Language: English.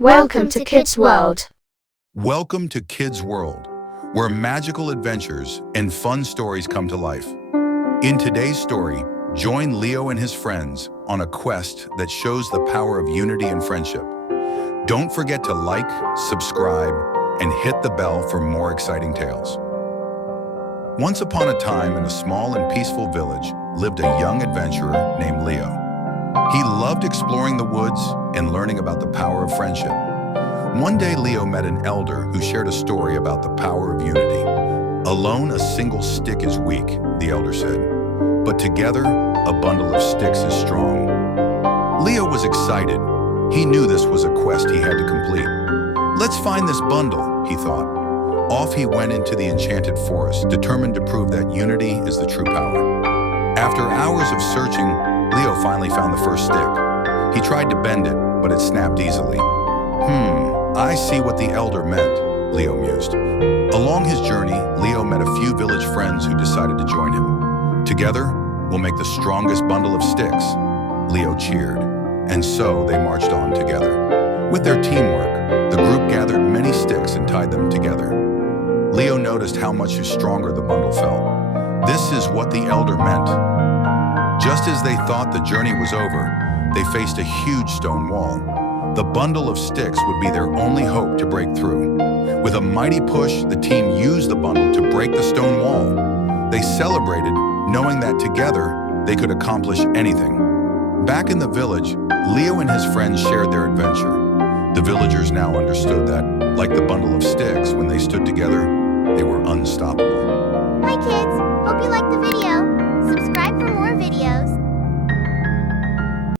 Welcome to Kids World. Welcome to Kids World, where magical adventures and fun stories come to life. In today's story, join Leo and his friends on a quest that shows the power of unity and friendship. Don't forget to like, subscribe, and hit the bell for more exciting tales. Once upon a time, in a small and peaceful village, lived a young adventurer named Leo. He loved exploring the woods and learning about the power of friendship. One day, Leo met an elder who shared a story about the power of unity. Alone, a single stick is weak, the elder said, but together, a bundle of sticks is strong. Leo was excited. He knew this was a quest he had to complete. Let's find this bundle, he thought. Off he went into the enchanted forest, determined to prove that unity is the true power. After hours of searching, Leo finally found the first stick. He tried to bend it, but it snapped easily. I see what the elder meant, Leo mused. Along his journey, Leo met a few village friends who decided to join him. Together, we'll make the strongest bundle of sticks, Leo cheered. And so they marched on together. With their teamwork, the group gathered many sticks and tied them together. Leo noticed how much stronger the bundle felt. This is what the elder meant. Just as they thought the journey was over, they faced a huge stone wall. The bundle of sticks would be their only hope to break through. With a mighty push, the team used the bundle to break the stone wall. They celebrated, knowing that together they could accomplish anything. Back in the village, Leo and his friends shared their adventure. The villagers now understood that, like the bundle of sticks, when they stood together, they were unstoppable. Hi kids, hope you liked the video. Subscribe for more videos.